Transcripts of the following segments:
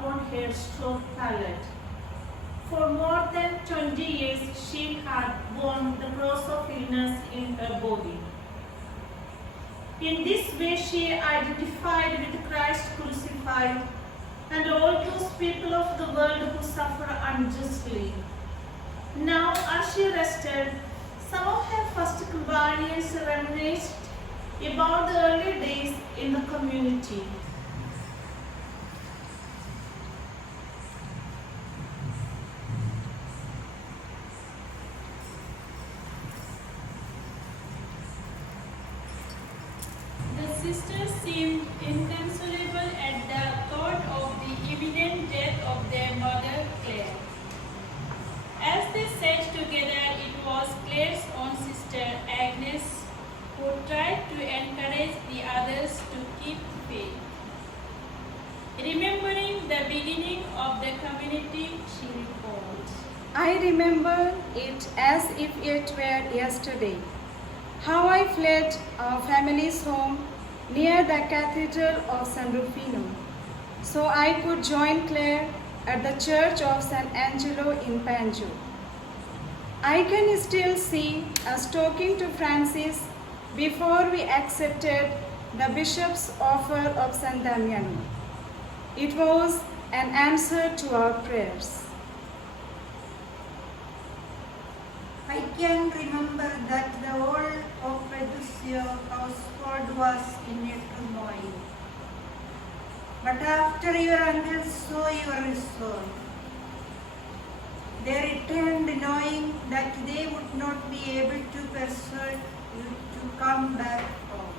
upon her strong palate. For more than 20 years, she had borne the cross of illness in her body. In this way, she identified with Christ crucified and all those people of the world who suffer unjustly. Now, as she rested, some of her first companions reminisced about the early days in the community. The sisters seemed inconsolable at the thought of the imminent death of their mother Claire. As they sat together, it was Claire's own sister Agnes who tried to encourage the others to keep faith. Remembering the beginning of the community, she recalled, I remember it as if it were yesterday. How I fled our family's home near the Cathedral of San Rufino, so I could join Claire at the Church of San Angelo in Panjo. I can still see us talking to Francis before we accepted the bishop's offer of San Damiano. It was an answer to our prayers. I can remember that the whole of Pedusio household was in a turmoil. But after your uncles saw your resolve, they returned knowing that they would not be able to persuade you to come back home.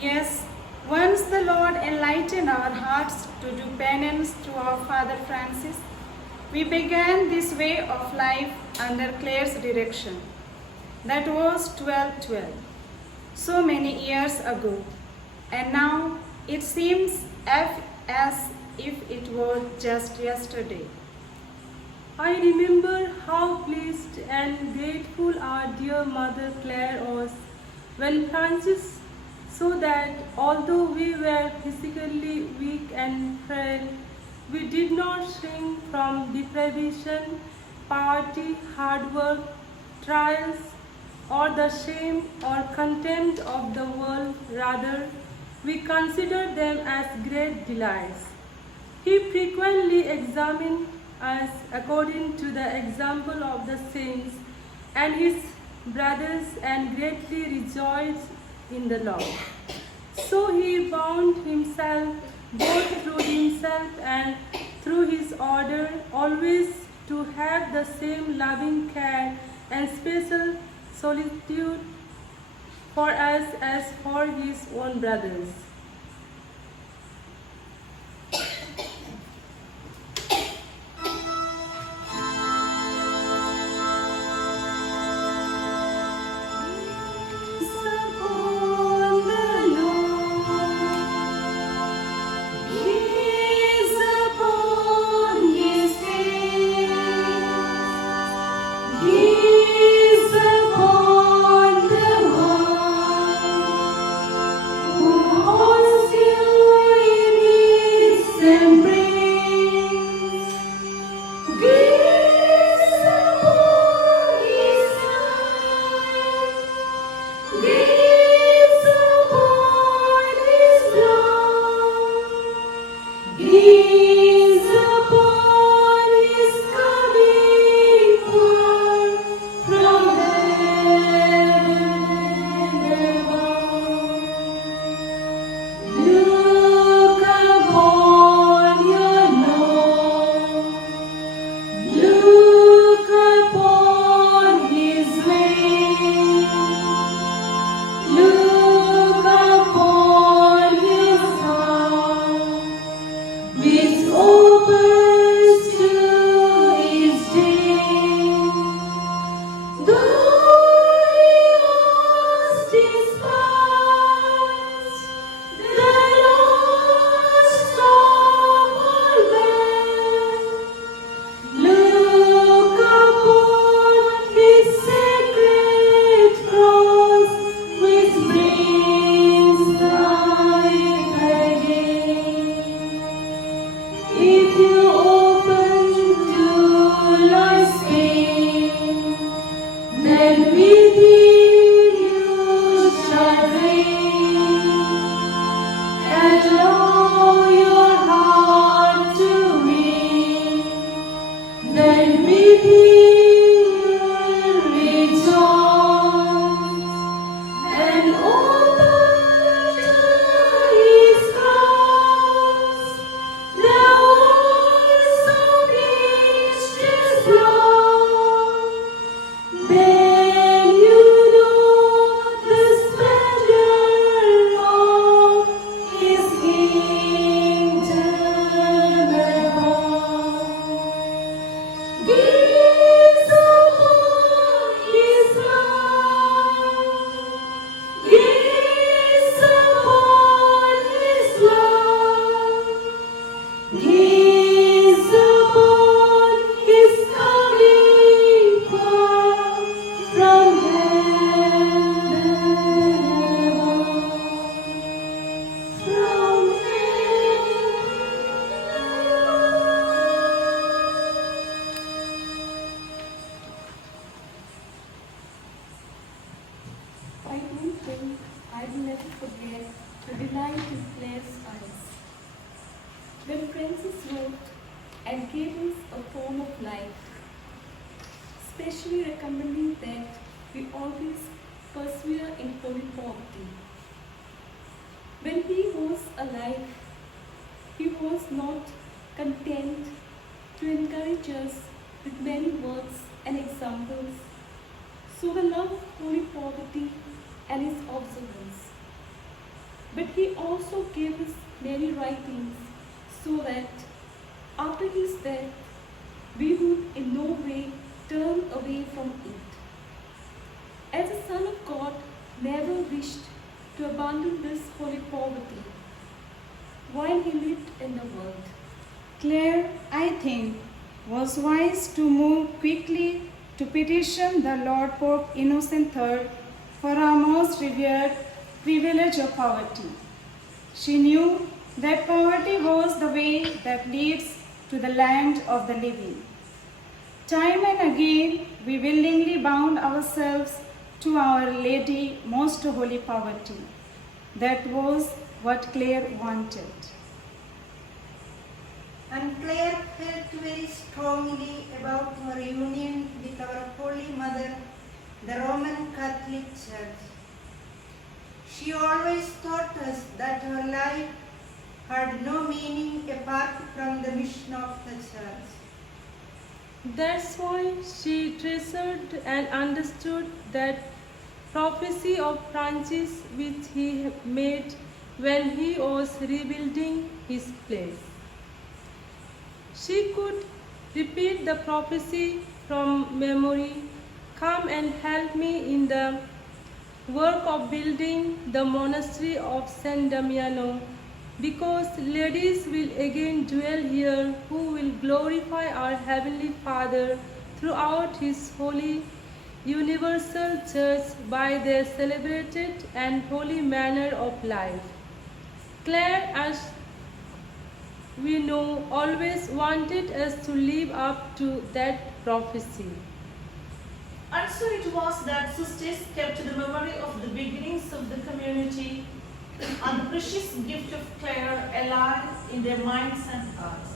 Yes, once the Lord enlightened our hearts to do penance through our Father Francis, we began this way of life under Claire's direction. That was 1212, so many years ago, and now it seems as if it was just yesterday. I remember how pleased and grateful our dear Mother Claire was when Francis saw that although we were physically weak and frail, we did not shrink from deprivation, poverty, hard work, trials, or the shame or contempt of the world. Rather, we considered them as great delights. He frequently examined us according to the example of the saints and his brothers and greatly rejoiced in the Lord. So he bound himself both through himself and through his order always to have the same loving care and special solicitude for us as for his own brothers. Oh think I will never forget the delight in Claire's eyes. When Francis wrote and gave us a form of life, specially recommending that we always persevere in holy poverty. When he was alive, he was not content to encourage us with many words and examples, so the love of holy poverty and its observance. But he also gave us many writings so that after his death we would in no way turn away from it. As a Son of God never wished to abandon this holy poverty while he lived in the world. Claire, I think, was wise to move quickly to petition the Lord Pope Innocent III for our most revered privilege of poverty. She knew that poverty was the way that leads to the land of the living. Time and again, we willingly bound ourselves to Our Lady Most Holy Poverty. That was what Claire wanted. And Claire felt very strongly about her union with our Holy Mother, the Roman Catholic Church. She always taught us that her life had no meaning apart from the mission of the Church. That's why she treasured and understood that prophecy of Francis which he made when he was rebuilding his place. She could repeat the prophecy from memory. Come and help me in the work of building the monastery of San Damiano, because ladies will again dwell here who will glorify our Heavenly Father throughout His holy universal church by their celebrated and holy manner of life. Claire, as we know, always wanted us to live up to that prophecy. And so it was that sisters kept the memory of the beginnings of the community and the precious gift of Claire alive in their minds and hearts.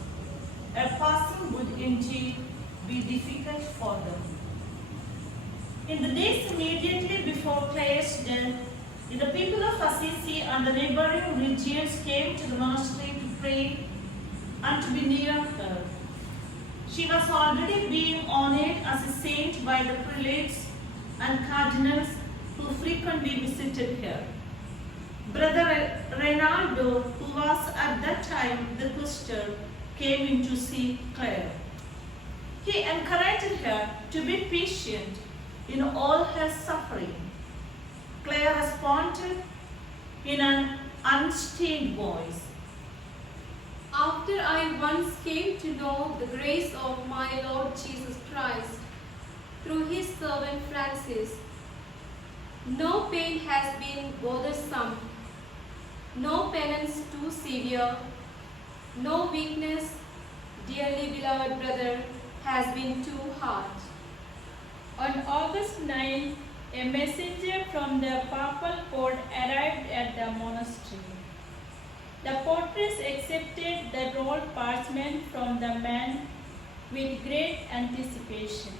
A passing would indeed be difficult for them. In the days immediately before Claire's death, the people of Assisi and the neighboring regions came to the monastery to pray and to be near her. She was already being honored as a saint by the prelates and cardinals who frequently visited her. Brother Reynaldo, who was at that time the quaestor, came in to see Claire. He encouraged her to be patient in all her suffering. Claire responded in an unstained voice. After I once came to know the grace of my Lord Jesus Christ through his servant Francis, no pain has been bothersome, no penance too severe, no weakness, dearly beloved brother, has been too hard. On August 9, a messenger from the papal court arrived at the monastery. The portress accepted the rolled parchment from the man with great anticipation.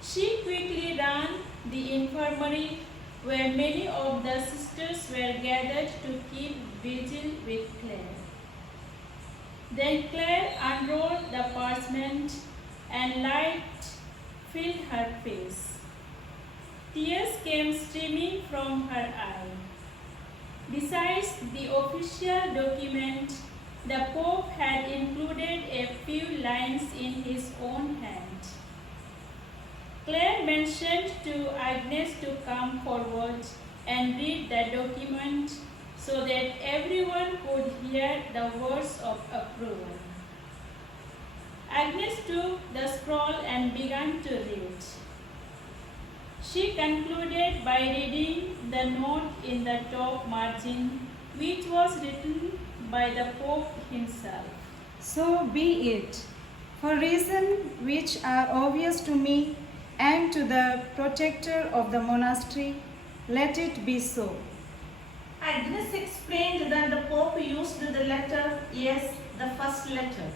She quickly ran the infirmary where many of the sisters were gathered to keep vigil with Claire. Then Claire unrolled the parchment and light filled her face. Tears came streaming from her eye. Besides the official document, the Pope had included a few lines in his own hand. Claire mentioned to Agnes to come forward and read the document so that everyone could hear the words of approval. Agnes took the scroll and began to read. She concluded by reading the note in the top margin, which was written by the Pope himself. So be it, for reasons which are obvious to me and to the protector of the monastery, Let it be so. Agnes explained that the Pope used the letter S, the first letter,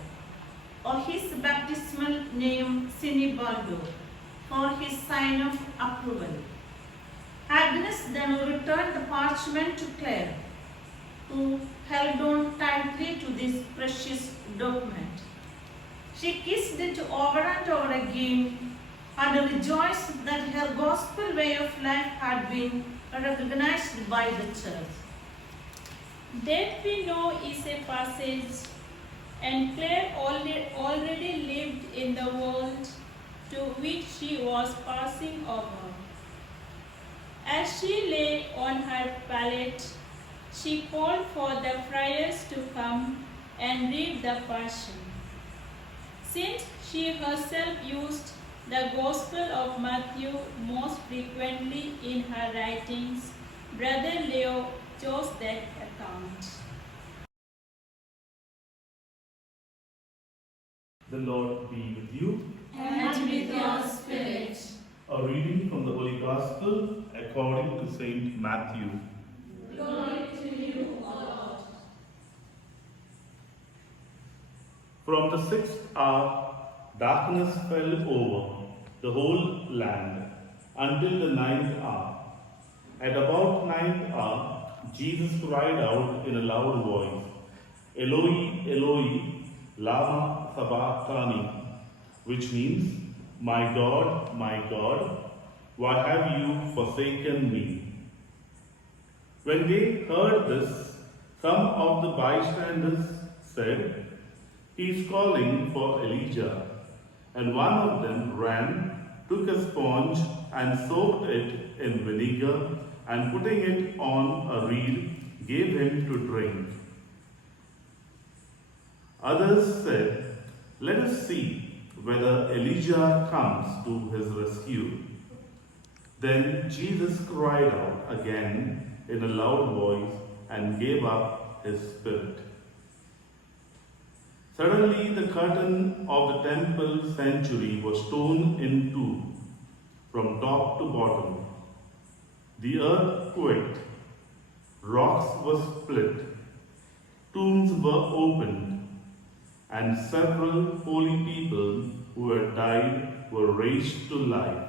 of his baptismal name Sinibaldo, for his sign of approval. Agnes then returned the parchment to Claire, who held on tightly to this precious document. She kissed it over and over again and rejoiced that her gospel way of life had been recognized by the church. That we know is a passage, and Claire already lived in the world to which she was passing over. As she lay on her pallet, she called for the friars to come and read the Passion. Since she herself used the Gospel of Matthew most frequently in her writings, Brother Leo chose that account. The Lord be with you. And with your spirit. A reading from the Holy Gospel according to Saint Matthew. Glory to you, O Lord. From the 6th hour, darkness fell over the whole land until the 9th hour. At about 9th hour, Jesus cried out in a loud voice, Eloi, Eloi, lama sabachthani, which means, my God, why have you forsaken me? When they heard this, some of the bystanders said, he is calling for Elijah. And one of them ran, took a sponge and soaked it in vinegar, and putting it on a reed, gave him to drink. Others said, let us see whether Elijah comes to his rescue. Then Jesus cried out again in a loud voice and gave up his spirit. Suddenly the curtain of the temple sanctuary was torn in two, from top to bottom. The earth quaked, rocks were split, tombs were opened, and several holy people who had died were raised to life.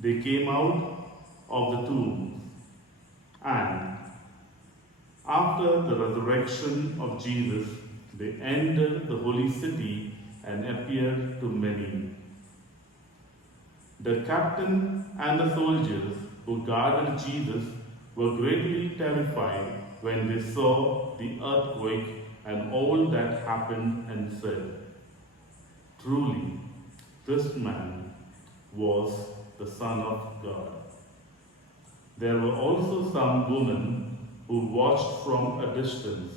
They came out of the tombs, and after the resurrection of Jesus, they entered the holy city and appeared to many. The captain and the soldiers who guarded Jesus were greatly terrified when they saw the earthquake and all that happened, and said, truly, this man was the Son of God. There were also some women who watched from a distance.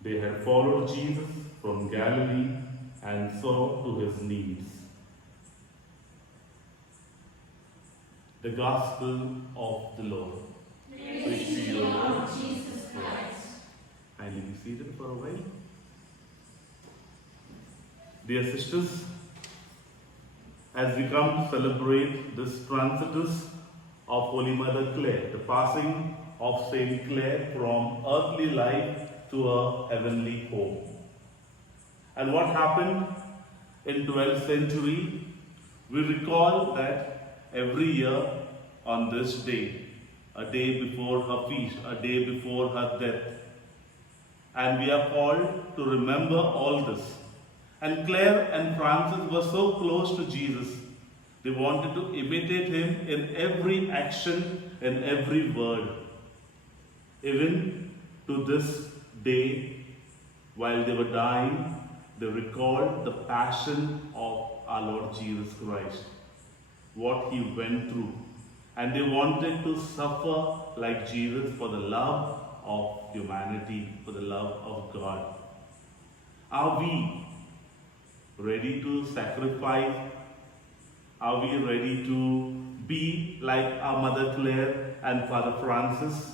They had followed Jesus from Galilee and saw to his needs. The Gospel of the Lord. Praise to you, Lord Jesus Christ. Kindly be seated for a while. Dear sisters, as we come to celebrate this transitus of Holy Mother Clare, the passing of Saint Clare from earthly life to a heavenly home. And what happened in 12th century, we recall that every year on this day, a day before her feast, a day before her death, and we are called to remember all this. And Clare and Francis were so close to Jesus. They wanted to imitate him in every action, in every word. Even to this day, while they were dying, they recalled the passion of our Lord Jesus Christ, what he went through. And they wanted to suffer like Jesus for the love of humanity, for the love of God. Are we ready to sacrifice? Are we ready to be like our Mother Clare and Father Francis?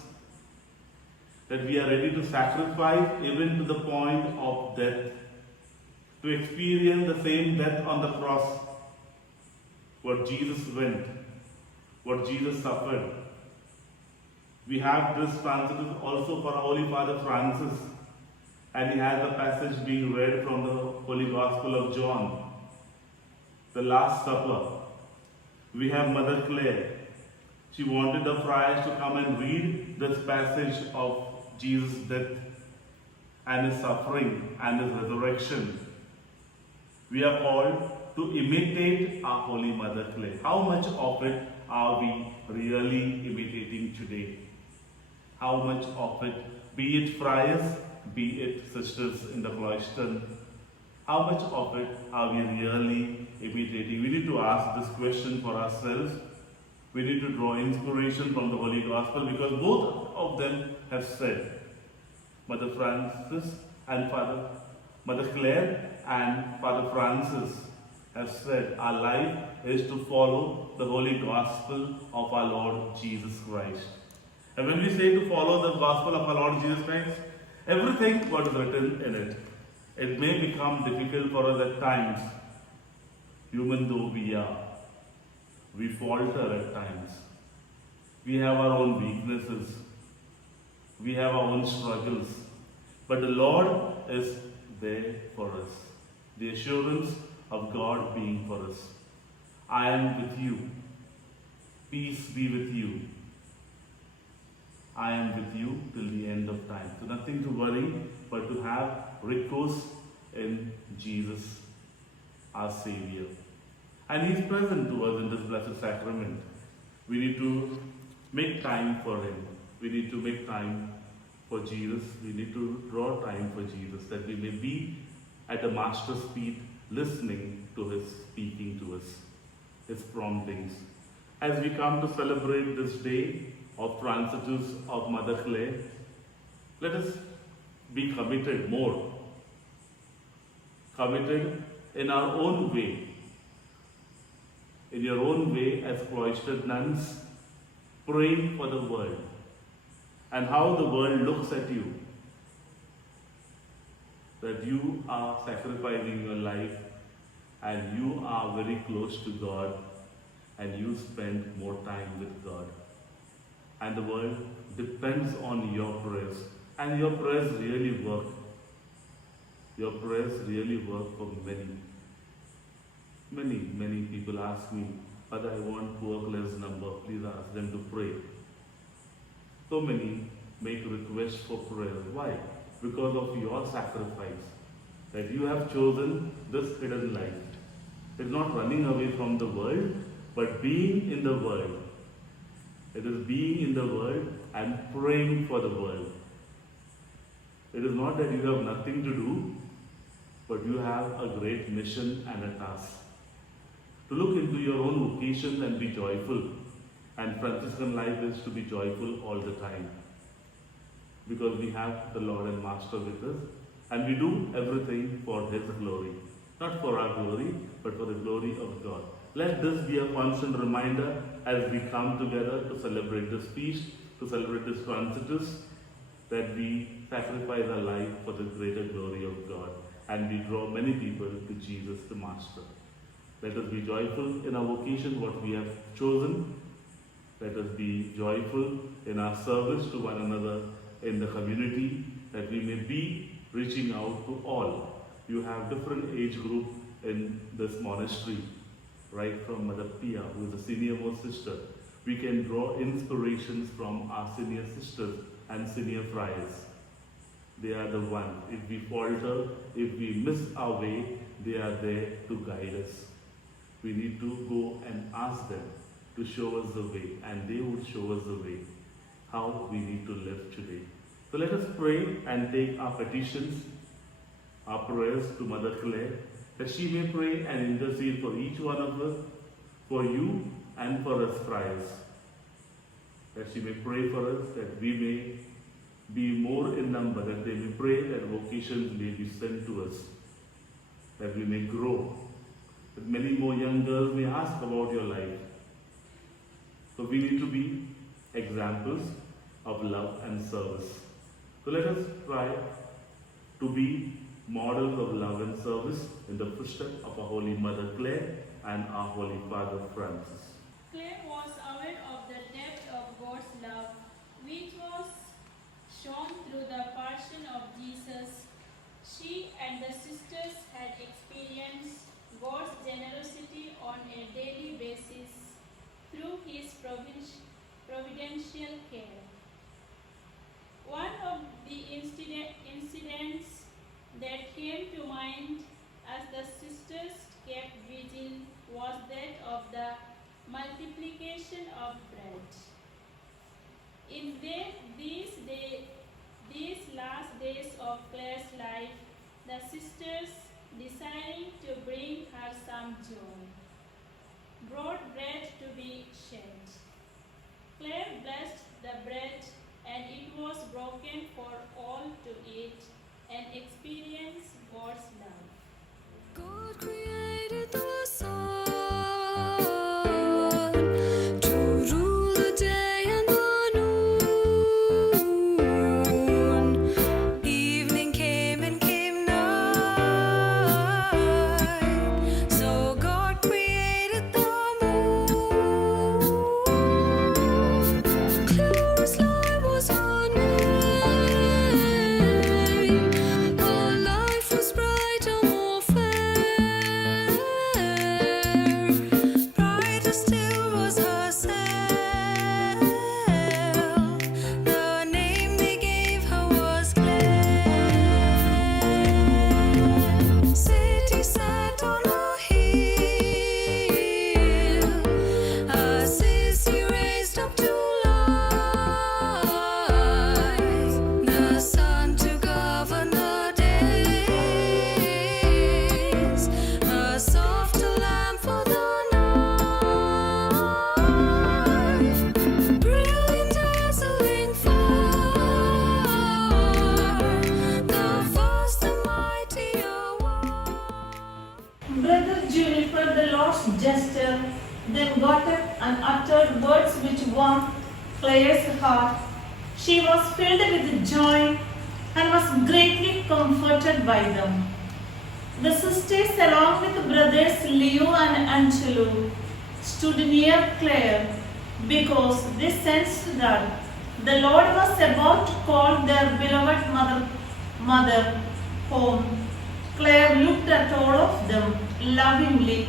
That we are ready to sacrifice even to the point of death, to experience the same death on the cross, what Jesus went, what Jesus suffered. We have this translated also for our Holy Father Francis, and he has the passage being read from the Holy Gospel of John, the Last Supper. We have Mother Clare. She wanted the friars to come and read this passage of Jesus' death and his suffering and his resurrection. We are called to imitate our Holy Mother Clare. How much of it are we really imitating today? How much of it, be it friars, be it sisters in the cloister, how much of it are we really imitating? We need to ask this question for ourselves. We need to draw inspiration from the Holy Gospel, because both of them have said, Mother Francis and Mother Clare and Father Francis have said, our life is to follow the Holy Gospel of our Lord Jesus Christ. And when we say to follow the Gospel of our Lord Jesus Christ, everything what is written in it, it may become difficult for us at times, human though we are. We falter at times. We have our own weaknesses. We have our own struggles. But the Lord is there for us. The assurance of God being for us. I am with you. Peace be with you. I am with you till the end of time. So nothing to worry, but to have recourse in Jesus, our Savior. And He is present to us in this blessed sacrament. We need to make time for Him. We need to make time for Jesus. We need to draw time for Jesus, that we may be at the Master's feet, listening to His speaking to us, His promptings. As we come to celebrate this day of Transitus of Mother Clare, let us be committed more. Committed in our own way. In your own way as cloistered nuns, praying for the world and how the world looks at you. That you are sacrificing your life and you are very close to God and you spend more time with God. And the world depends on your prayers, and your prayers really work. Your prayers really work for many. Many people ask me, Father, I want work less number, please ask them to pray. So many make requests for prayer. Why? Because of your sacrifice. That you have chosen this hidden life. It's not running away from the world, but being in the world. It is being in the world and praying for the world. It is not that you have nothing to do, but you have a great mission and a task. To look into your own vocation and be joyful. And Franciscan life is to be joyful all the time. Because we have the Lord and Master with us. And we do everything for His glory. Not for our glory, but for the glory of God. Let this be a constant reminder as we come together to celebrate this feast, to celebrate this Transitus, that we sacrifice our life for the greater glory of God. And we draw many people to Jesus the Master. Let us be joyful in our vocation, what we have chosen. Let us be joyful in our service to one another in the community, that we may be reaching out to all. You have different age group in this monastery, right from Mother Pia, who is the senior-most sister. We can draw inspirations from our senior sisters and senior friars. They are the one. If we falter, if we miss our way, they are there to guide us. We need to go and ask them to show us the way, and they would show us the way, how we need to live today. So let us pray and take our petitions, our prayers to Mother Clare, that she may pray and intercede for each one of us, for you and for us friars. That she may pray for us, that we may be more in number, that they may pray that vocations may be sent to us, that we may grow, that many more young girls may ask about your life. So we need to be examples of love and service. So let us try to be models of love and service in the footsteps of our Holy Mother Clare and our Holy Father Francis. Clare was aware providential care. One of the incidents that came to mind as the sisters kept vigil was that of the multiplication of bread. In these last days of Claire's life, the sisters, desiring to bring her some joy, brought bread to be shared. Claire blessed the bread, and it was broken for all to eat and experience God's love. God created the sun to rule the day and the noon. Evening came and came night. So God created the moon. Clara's life was her name. Her life was bright and more fair. Brighter still was herself. The name they gave her was Claire. City sat on a hill. Assisi raised up to light. The sun to govern the days. A softer lamp for the night. Brilliant dazzling fire. The first and mightier one. Brother Juniper, the Lord's jester, then got up and uttered words which warmed Claire's heart. She was filled with joy and was greatly comforted by them. The sisters, along with brothers Leo and Angelo, stood near Claire because they sensed that the Lord was about to call their beloved mother home. Claire looked at all of them lovingly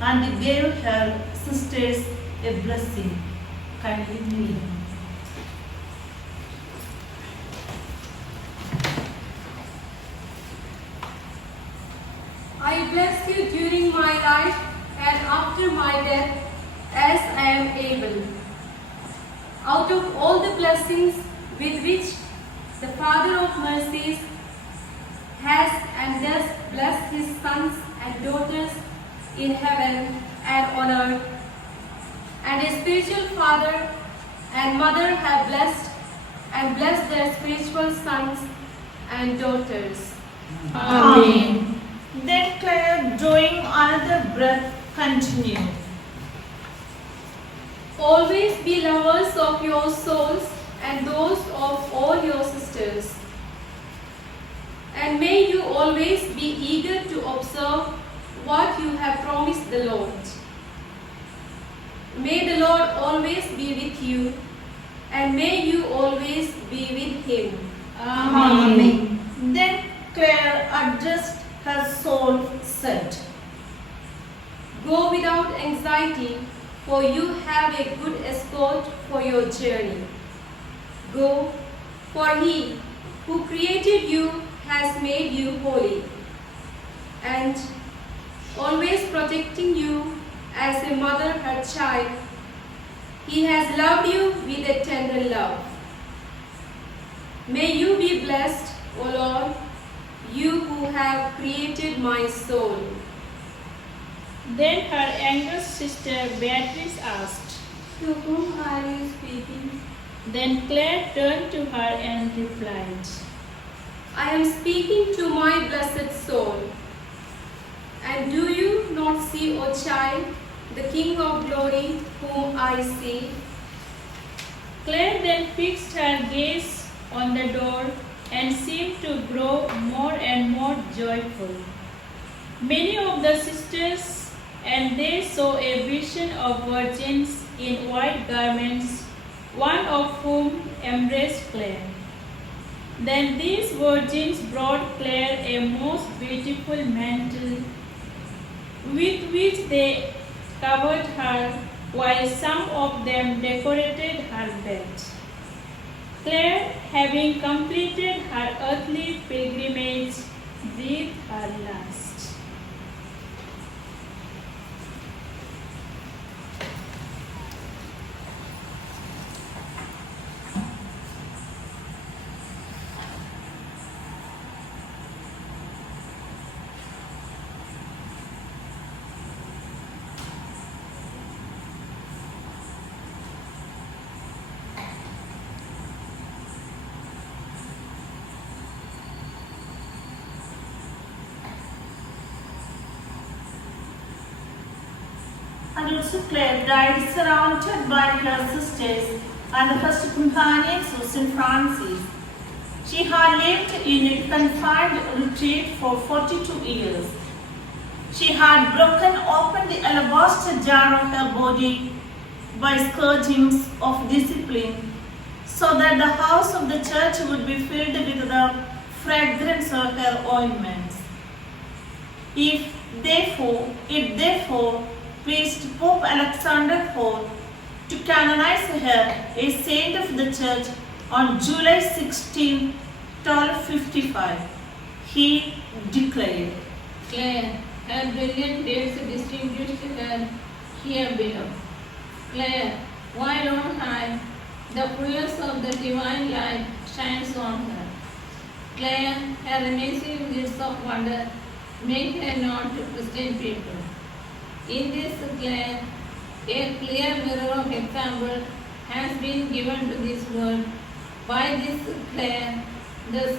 and gave her sisters a blessing. Kindly kneel. I bless you during my life and after my death as I am able. Out of all the blessings with which the Father of mercies has and does bless his sons and daughters in heaven and on earth, and a spiritual father and mother have blessed and blessed their spiritual sons and daughters. Amen. Then Claire, drawing another breath, continued. Always be lovers of your souls and those of all your sisters. And may you always be eager to observe what you have promised the Lord. May the Lord always be with you, and may you always be with him. Amen. Then Claire addressed her soul, said, Go without anxiety, for you have a good escort for your journey. Go, for he who created you has made you holy, and always protecting you as a mother her child, he has loved you with a tender love. May you be blessed, O Lord, you who have created my soul. Then her younger sister Beatrice asked. To whom are you speaking? Then Claire turned to her and replied, I am speaking to my blessed soul. And do you not see, O child, the King of glory whom I see? Claire then fixed her gaze on the door and seemed to grow more and more joyful. Many of the sisters and they saw a vision of virgins in white garments, one of whom embraced Claire. Then these virgins brought Claire a most beautiful mantle with which they covered her, while some of them decorated her Claire, having completed her earthly pilgrimage, breathed her last. And also Claire died surrounded by her sisters and the first companions of St. Francis. She had lived in a confined retreat for 42 years. She had broken open the alabaster jar of her body by scourgings of discipline, so that the house of the church would be filled with the fragrance of her ointments. It therefore pleased Pope Alexander IV to canonize her a saint of the church on July 16, 1255. He declared, Claire, her brilliant deeds distinguished her here below. Claire, while on high, the fullness of the divine light shines on her. Claire, her amazing gifts of wonder make her known to Christian people. In this Claire, a clear mirror of example has been given to this world. By this Claire, the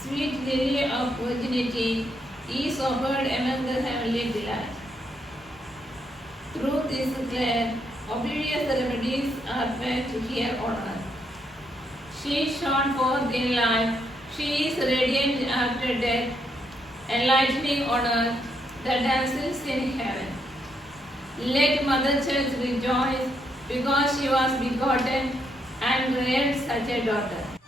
sweet lily of virginity is offered among the heavenly delight. Through this Claire, obvious remedies are felt here on earth. She shone forth in life. She is radiant after death, enlightening on earth the dancers in heaven. Let Mother Church rejoice because she was begotten and reared such a daughter.